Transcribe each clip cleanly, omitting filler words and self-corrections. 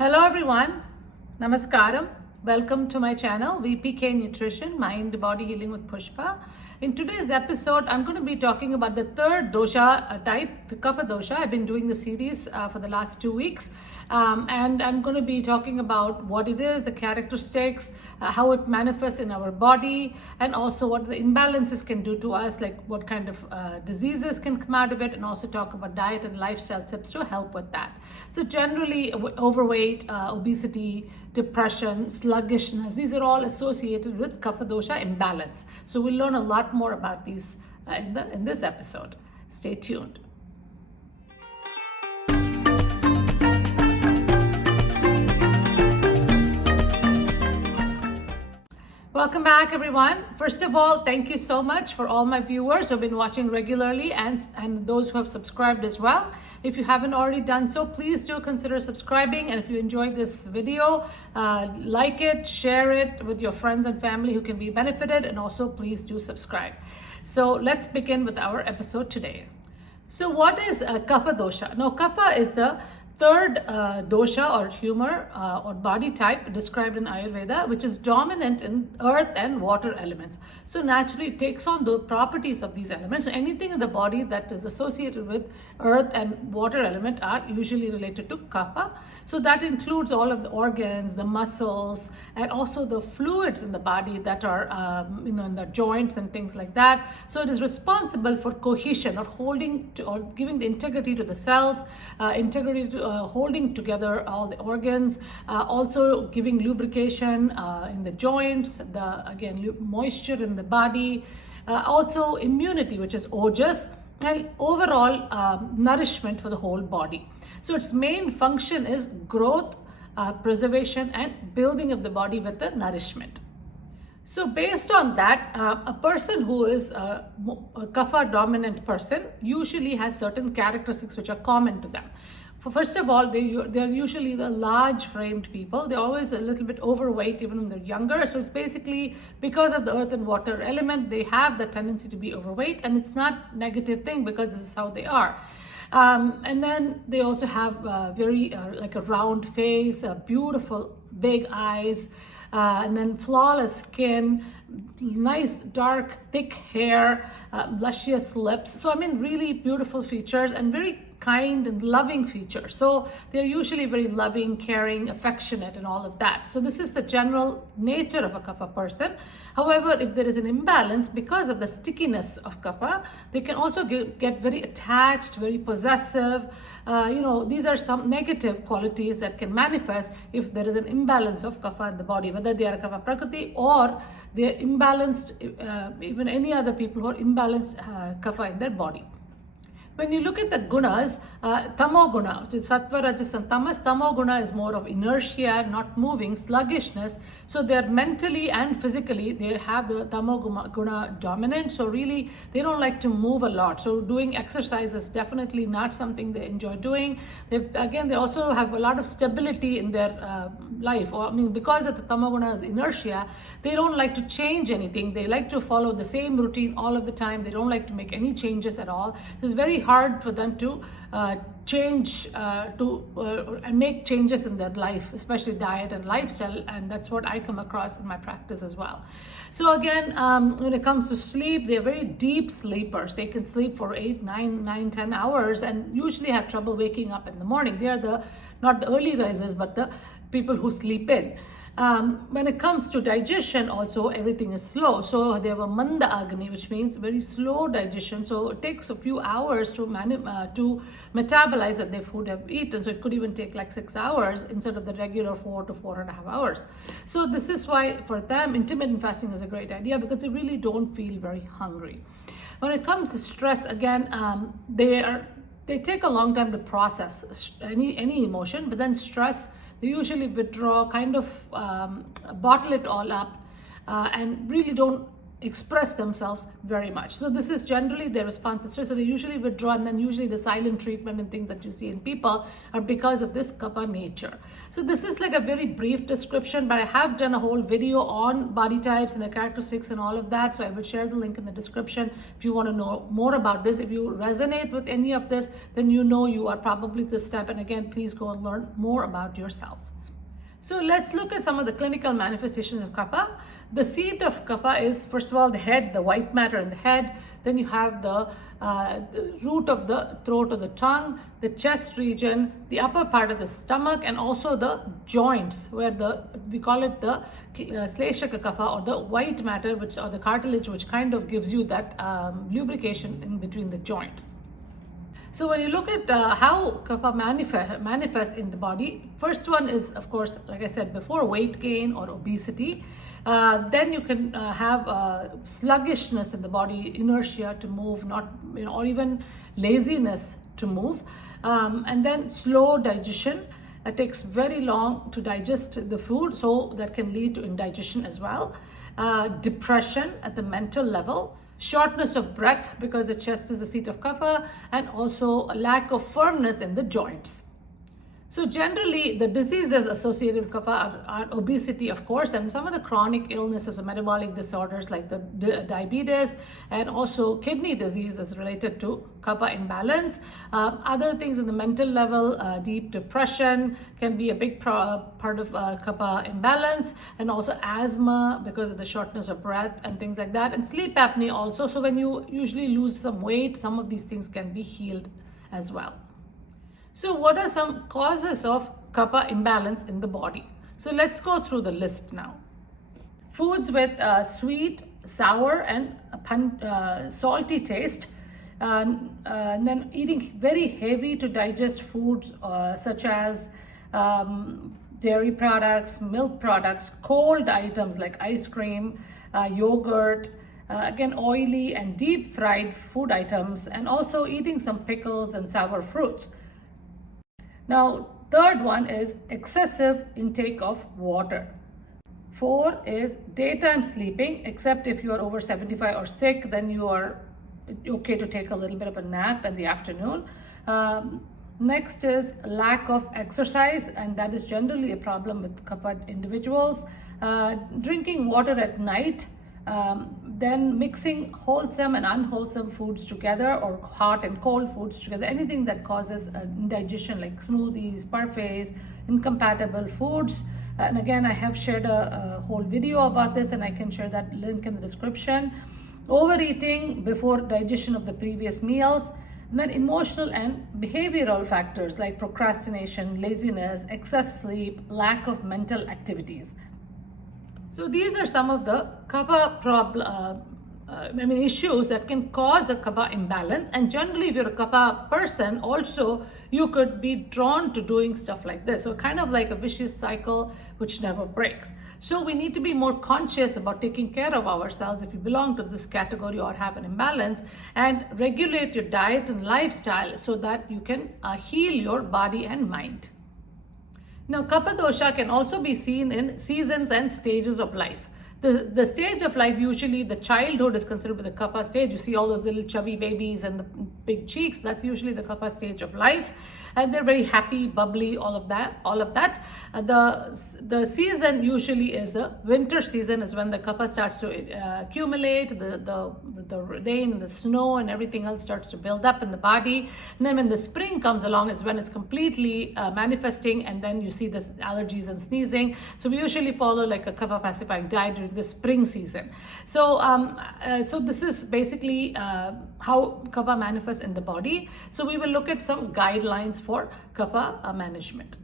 Hello everyone, Namaskaram. Welcome to my channel VPK Nutrition, Mind Body Healing with Pushpa. In today's episode, I'm going to be talking about the third dosha type, the Kapha dosha. I've been doing the series for the last 2 weeks, and I'm going to be talking about what it is, the characteristics, how it manifests in our body, and also what the imbalances can do to us, like what kind of diseases can come out of it, and also talk about diet and lifestyle tips to help with that. So generally, overweight, obesity, depression, sluggishness, these are all associated with Kapha dosha imbalance. So we'll learn a lot more about these in this episode. Stay tuned. Welcome back, everyone. First of all, thank you so much for all my viewers who have been watching regularly and those who have subscribed as well. If you haven't already done so, please do consider subscribing. And if you enjoyed this video, like it, share it with your friends and family who can be benefited, and also please do subscribe. So let's begin with our episode today. So what is Kapha dosha? Now, Kapha is the third dosha or humor or body type described in Ayurveda, which is dominant in earth and water elements. So naturally it takes on the properties of these elements. So anything in the body that is associated with earth and water element are usually related to Kapha. So that includes all of the organs, the muscles, and also the fluids in the body that are in the joints and things like that. So it is responsible for cohesion or holding to, or giving the integrity to the cells, integrity to holding together all the organs, also giving lubrication in the joints, moisture in the body, also immunity, which is ojas, and overall nourishment for the whole body. So its main function is growth, preservation, and building of the body with the nourishment. So based on that, a person who is a Kapha dominant person usually has certain characteristics which are common to them. First of all, they're usually the large framed people. They're always a little bit overweight even when they're younger. So it's basically because of the earth and water element, they have the tendency to be overweight, and it's not a negative thing because this is how they are. And then they also have very like a round face, beautiful big eyes, and then flawless skin, nice dark thick hair, luscious lips. So I mean really beautiful features and very kind and loving features. So they're usually very loving, caring, affectionate, and all of that. So this is the general nature of a Kapha person. However, if there is an imbalance because of the stickiness of Kapha, they can also get very attached, very possessive. These are some negative qualities that can manifest if there is an imbalance of Kapha in the body, whether they are Kapha Prakriti or they're imbalanced, even any other people who are imbalanced Kapha in their body. When you look at the gunas, tamo guna, which is sattva, rajas, and tamas, tamo guna is more of inertia, not moving, sluggishness. So they're mentally and physically, they have the tamo guna dominant. So really, they don't like to move a lot. So doing exercise is definitely not something they enjoy doing. They also have a lot of stability in their life. Because of the tamo guna is inertia, they don't like to change anything. They like to follow the same routine all of the time. They don't like to make any changes at all. So it's very hard for them to change and make changes in their life, especially diet and lifestyle, and that's what I come across in my practice as well. So again, when it comes to sleep, they're very deep sleepers. They can sleep for 8, 9, 10 hours and usually have trouble waking up in the morning. They are not the early risers, but the people who sleep in. When it comes to digestion, also everything is slow. So they have a manda agni, which means very slow digestion. So it takes a few hours to metabolize that their food have eaten. So it could even take like 6 hours instead of the regular 4 to 4.5 hours. So this is why for them intermittent fasting is a great idea, because they really don't feel very hungry. When it comes to stress, again, they take a long time to process any emotion, but then stress, they usually withdraw, kind of bottle it all up, and really don't express themselves very much. So this is generally their response to stress. So they usually withdraw, and then usually the silent treatment and things that you see in people are because of this kapha nature. So this is like a very brief description, but I have done a whole video on body types and the characteristics and all of that. So I will share the link in the description if you want to know more about this. If you resonate with any of this, then you know you are probably this step. And again, please go and learn more about yourself. So let's look at some of the clinical manifestations of kapha. The seat of kapha is, first of all, the head, the white matter in the head. Then you have the root of the throat or the tongue, the chest region, the upper part of the stomach, and also the joints, where we call it the sluggishness kapha, or the white matter, or the cartilage, which kind of gives you that lubrication in between the joints. So when you look at how kapha manifests in the body, first one is, of course, like I said before, weight gain or obesity. Then you can have sluggishness in the body, inertia to move, or even laziness to move. And then slow digestion. It takes very long to digest the food, so that can lead to indigestion as well. Depression at the mental level. Shortness of breath, because the chest is the seat of kapha, and also a lack of firmness in the joints. So generally, the diseases associated with kapha are obesity, of course, and some of the chronic illnesses or metabolic disorders like the diabetes, and also kidney disease is related to kapha imbalance. Other things in the mental level, deep depression can be a big part of kapha imbalance, and also asthma because of the shortness of breath and things like that, and sleep apnea also. So when you usually lose some weight, some of these things can be healed as well. So what are some causes of kapha imbalance in the body? So let's go through the list now. Foods with sweet, sour, and salty taste. And then eating very heavy to digest foods such as dairy products, milk products, cold items like ice cream, yogurt, again oily and deep fried food items, and also eating some pickles and sour fruits. Now, third one is excessive intake of water. 4 is daytime sleeping, except if you are over 75 or sick, then you are okay to take a little bit of a nap in the afternoon. Next is lack of exercise, and that is generally a problem with kapha individuals. Drinking water at night. Then mixing wholesome and unwholesome foods together, or hot and cold foods together, anything that causes indigestion like smoothies, parfaits, incompatible foods. And again, I have shared a whole video about this, and I can share that link in the description. Overeating before digestion of the previous meals. And then emotional and behavioral factors like procrastination, laziness, excess sleep, lack of mental activities. So these are some of the kapha issues that can cause a kapha imbalance. And generally, if you're a kapha person, also you could be drawn to doing stuff like this. So kind of like a vicious cycle which never breaks. So we need to be more conscious about taking care of ourselves if you belong to this category or have an imbalance, and regulate your diet and lifestyle so that you can heal your body and mind. Now, kapha dosha can also be seen in seasons and stages of life. The stage of life, usually the childhood is considered the kapha stage. You see all those little chubby babies and the big cheeks. That's usually the kapha stage of life. And they're very happy, bubbly, all of that. The season usually is the winter season, is when the kapha starts to accumulate, the rain, the snow, and everything else starts to build up in the body. And then when the spring comes along is when it's completely manifesting, and then you see the allergies and sneezing. So we usually follow like a kapha pacifying diet during the spring season. So this is basically how kapha manifests in the body. So we will look at some guidelines for kapha management.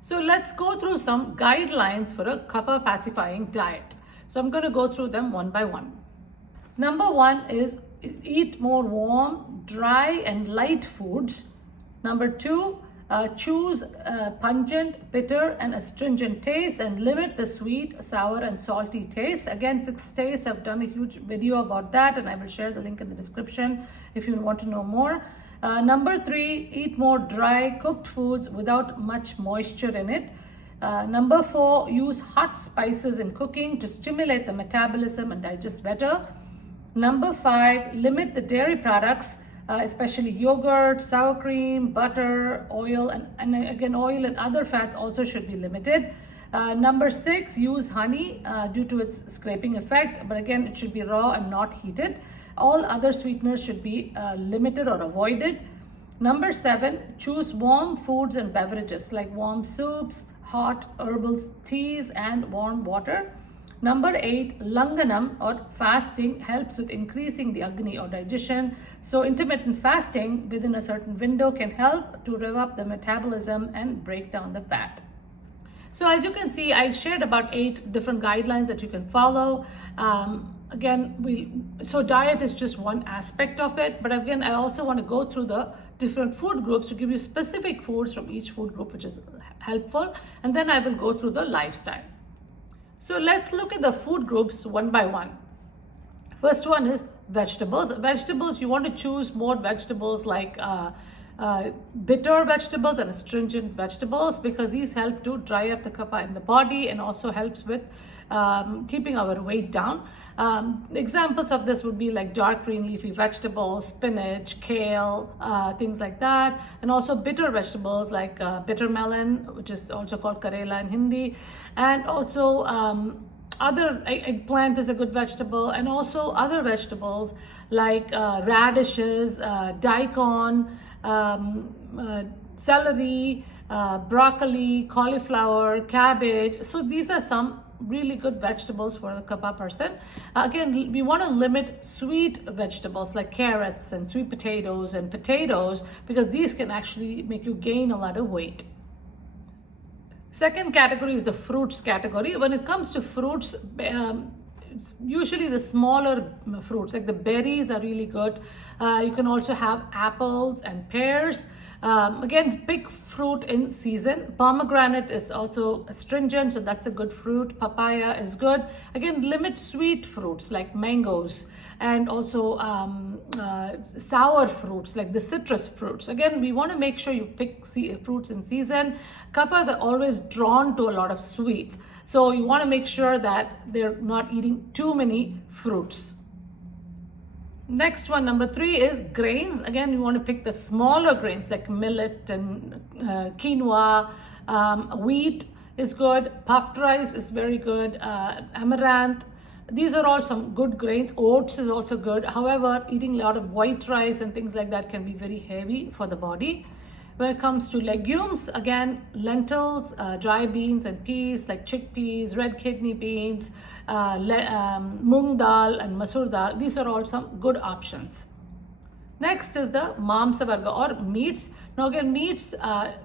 So let's go through some guidelines for a kapha pacifying diet. So I'm going to go through them one by one. Number 1 is eat more warm, dry, and light foods. Number 2, choose pungent, bitter, and astringent tastes, and limit the sweet, sour, and salty tastes. Again, 6 tastes. I've done a huge video about that, and I will share the link in the description if you want to know more. Number 3, eat more dry, cooked foods without much moisture in it. Number 4, use hot spices in cooking to stimulate the metabolism and digest better. Number 5, limit the dairy products, especially yogurt, sour cream, butter, oil, and again, oil and other fats also should be limited. Number 6, use honey due to its scraping effect, but again, it should be raw and not heated. All other sweeteners should be limited or avoided. Number 7, choose warm foods and beverages like warm soups, hot herbal teas, and warm water. Number 8, langanam or fasting helps with increasing the agni or digestion. So intermittent fasting within a certain window can help to rev up the metabolism and break down the fat. So as you can see, I shared about 8 different guidelines that you can follow. So diet is just one aspect of it, but again, I also want to go through the different food groups to give you specific foods from each food group, which is helpful, and then I will go through the lifestyle. So let's look at the food groups one by one. First one is vegetables. Vegetables, you want to choose more vegetables like bitter vegetables and astringent vegetables, because these help to dry up the kapha in the body and also helps with keeping our weight down. Examples of this would be like dark green leafy vegetables, spinach, kale, things like that, and also bitter vegetables like bitter melon, which is also called karela in Hindi, and also other eggplant is a good vegetable, and also other vegetables like radishes, daikon, celery, broccoli, cauliflower, cabbage. So these are some really good vegetables for the kapha person. Again, we want to limit sweet vegetables like carrots and sweet potatoes and potatoes, because these can actually make you gain a lot of weight. Second category is the fruits category. When it comes to fruits, it's usually the smaller fruits like the berries are really good. You can also have apples and pears. Again, pick fruit in season. Pomegranate is also astringent, so that's a good fruit. Papaya is good. Again, limit sweet fruits like mangoes, and also sour fruits like the citrus fruits. Again, we want to make sure you pick fruits in season. Kaphas are always drawn to a lot of sweets, so you want to make sure that they're not eating too many fruits. Next one, number 3, is grains. Again, you want to pick the smaller grains like millet and quinoa. Wheat is good. Puffed rice is very good. Amaranth. These are all some good grains. Oats is also good. However, eating a lot of white rice and things like that can be very heavy for the body. When it comes to legumes, again, lentils, dry beans and peas like chickpeas, red kidney beans, mung dal and masoor dal. These are all some good options. Next is the mamsa varga or meats. Now again, meats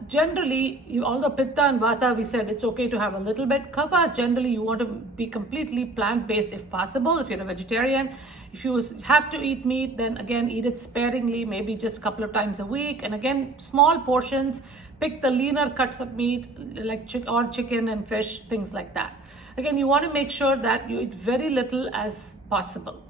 generally, although pitta and vata, we said it's okay to have a little bit. Kaphas, generally you want to be completely plant-based if possible. If you're a vegetarian, if you have to eat meat, then again, eat it sparingly, maybe just a couple of times a week. And again, small portions, pick the leaner cuts of meat like chicken and fish, things like that. Again, you want to make sure that you eat very little as possible.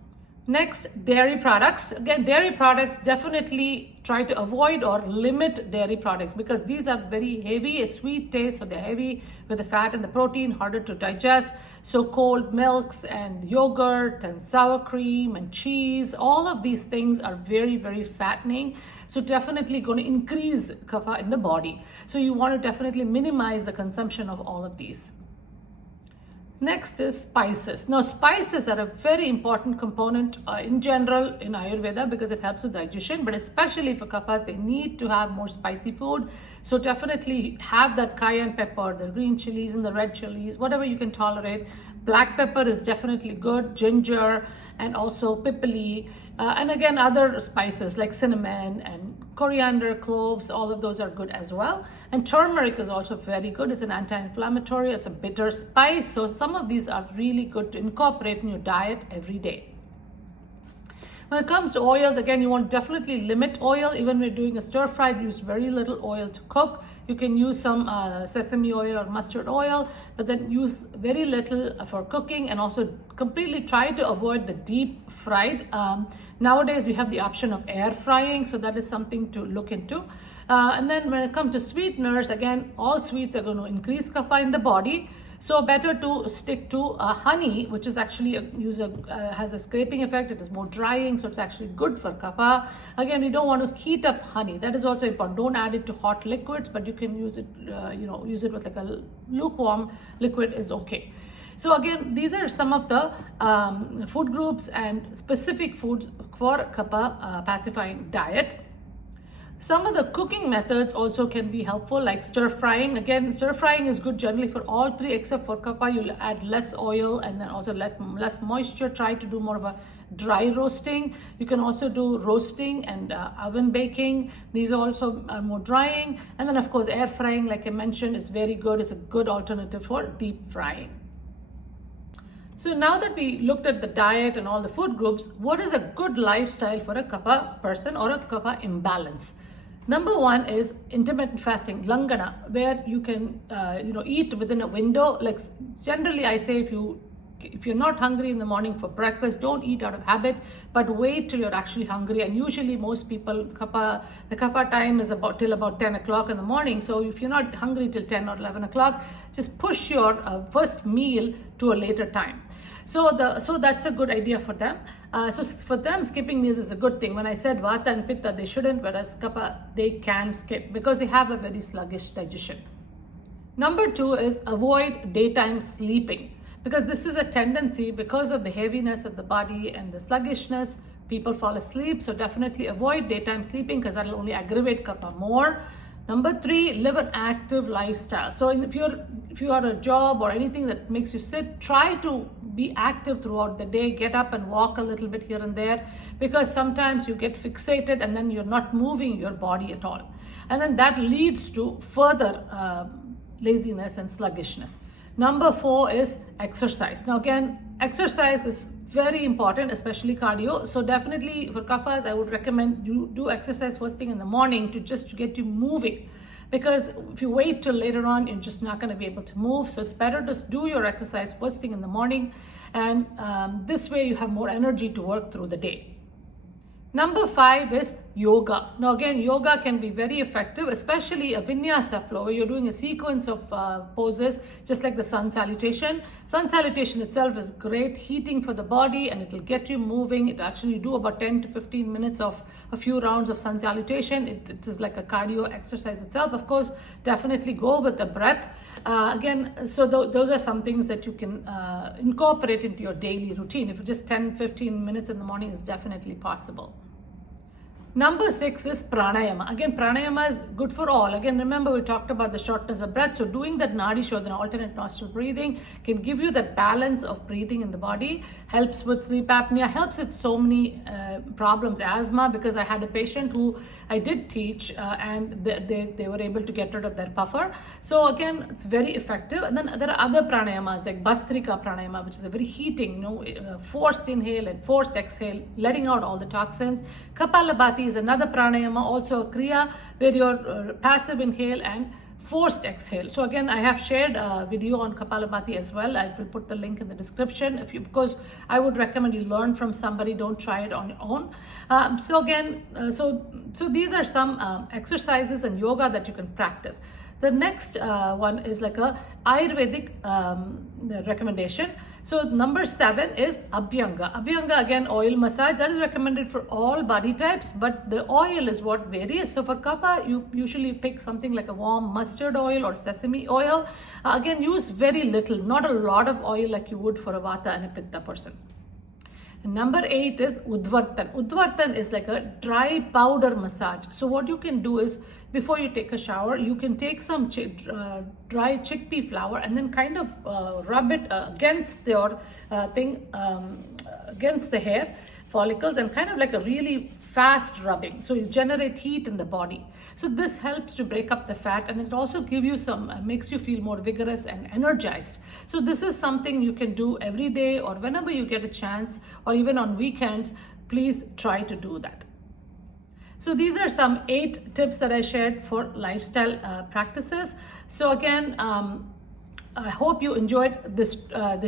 Next, dairy products. Again, dairy products, definitely try to avoid or limit dairy products, because these are very heavy, a sweet taste, so they're heavy with the fat and the protein, harder to digest. So cold milks and yogurt and sour cream and cheese, all of these things are very, very fattening. So definitely going to increase kapha in the body. So you want to definitely minimize the consumption of all of these. Next is spices. Now, spices are a very important component in general in Ayurveda, because it helps with digestion, but especially for kaphas, they need to have more spicy food. So definitely have that cayenne pepper, the green chilies and the red chilies, whatever you can tolerate. Black pepper is definitely good, ginger, and also pipali, and again, other spices like cinnamon and coriander, cloves, all of those are good as well. And turmeric is also very good. It's an anti-inflammatory, it's a bitter spice. So some of these are really good to incorporate in your diet every day. When it comes to oils, again, you want to definitely limit oil. Even when you're doing a stir fry, use very little oil to cook. You can use some sesame oil or mustard oil, but then use very little for cooking, and also completely try to avoid the deep fried. Nowadays, we have the option of air frying, so that is something to look into. And then when it comes to sweeteners, again, all sweets are going to increase kapha in the body. So better to stick to honey, which is actually has a scraping effect. It is more drying, so it's actually good for kapha. Again, you don't want to heat up honey. That is also important. Don't add it to hot liquids, but you can use it, use it with like a lukewarm liquid is okay. So again, these are some of the food groups and specific foods for kapha pacifying diet. Some of the cooking methods also can be helpful, like stir frying. Again, stir frying is good generally for all three, except for kapha. You'll add less oil and then also less moisture. Try to do more of a dry roasting. You can also do roasting and oven baking. These also are more drying. And then of course, air frying, like I mentioned, is very good. It's a good alternative for deep frying. So now that we looked at the diet and all the food groups, what is a good lifestyle for a kapha person or a kapha imbalance? Number one is intermittent fasting, langana, where you can eat within a window. Like generally I say, if you're not hungry in the morning for breakfast, don't eat out of habit, but wait till you're actually hungry. And usually most people, the kapha time is till about 10 o'clock in the morning. So if you're not hungry till 10 or 11 o'clock, just push your first meal to a later time. So that's a good idea for them. So for them, skipping meals is a good thing. When I said vata and pitta, they shouldn't, whereas kapha, they can skip because they have a very sluggish digestion. Number two is avoid daytime sleeping, because this is a tendency because of the heaviness of the body and the sluggishness. People fall asleep, so definitely avoid daytime sleeping because that will only aggravate kapha more. Number three, live an active lifestyle. So if you are a job or anything that makes you sit, try to be active throughout the day. Get up and walk a little bit here and there, because sometimes you get fixated and then you're not moving your body at all. And then that leads to further laziness and sluggishness. Number four is exercise. Now again, exercise is very important, especially cardio. So definitely for kaphas, I would recommend you do exercise first thing in the morning to get you moving, because if you wait till later on, you're just not going to be able to move. So it's better to do your exercise first thing in the morning, and this way you have more energy to work through the day. Number five is yoga. Now again, yoga can be very effective, especially a vinyasa flow where you're doing a sequence of poses, just like the sun salutation. Sun salutation itself is great, heating for the body, and it'll get you moving. It actually do about 10 to 15 minutes of a few rounds of sun salutation. It is like a cardio exercise itself. Of course, definitely go with the breath. So those are some things that you can incorporate into your daily routine. If just 10-15 minutes in the morning is definitely possible. Number six is pranayama. Again, pranayama is good for all. Again, remember we talked about the shortness of breath. So doing that nadi shodhana, alternate nostril breathing, can give you that balance of breathing in the body, helps with sleep apnea, helps with so many problems, asthma, because I had a patient who I did teach and they were able to get rid of their puffer. So again, it's very effective. And then there are other pranayamas like Bhastrika pranayama, which is a very heating, forced inhale and forced exhale, letting out all the toxins. Kapalabhati is another pranayama, also a kriya where you're passive inhale and forced exhale. So again, I have shared a video on Kapalabhati as well. I will put the link in the description because I would recommend you learn from somebody, don't try it on your own. So these are some exercises and yoga that you can practice. The next one is like a Ayurvedic recommendation. So number 7 is Abhyanga. Abhyanga, again, oil massage. That is recommended for all body types, but the oil is what varies. So for kapha, you usually pick something like a warm mustard oil or sesame oil. Again, use very little, not a lot of oil like you would for a vata and a pitta person. And number 8 is Udvartan. Udvartan is like a dry powder massage. So what you can do is, before you take a shower, you can take some dry chickpea flour and then kind of rub it against your against the hair follicles, and kind of like a really fast rubbing. So you generate heat in the body. So this helps to break up the fat, and it also gives you makes you feel more vigorous and energized. So this is something you can do every day or whenever you get a chance, or even on weekends. Please try to do that. So these are some 8 tips that I shared for lifestyle practices. So again, I hope you enjoyed this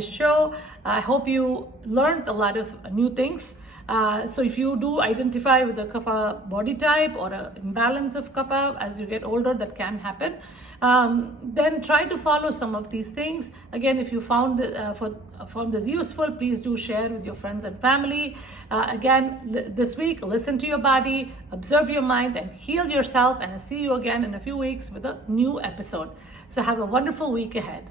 show. I hope you learned a lot of new things. So if you do identify with a Kapha body type or an imbalance of Kapha as you get older, that can happen. Then try to follow some of these things. Again, if you found this useful, please do share with your friends and family. Again, this week, listen to your body, observe your mind, and heal yourself. And I'll see you again in a few weeks with a new episode. So have a wonderful week ahead.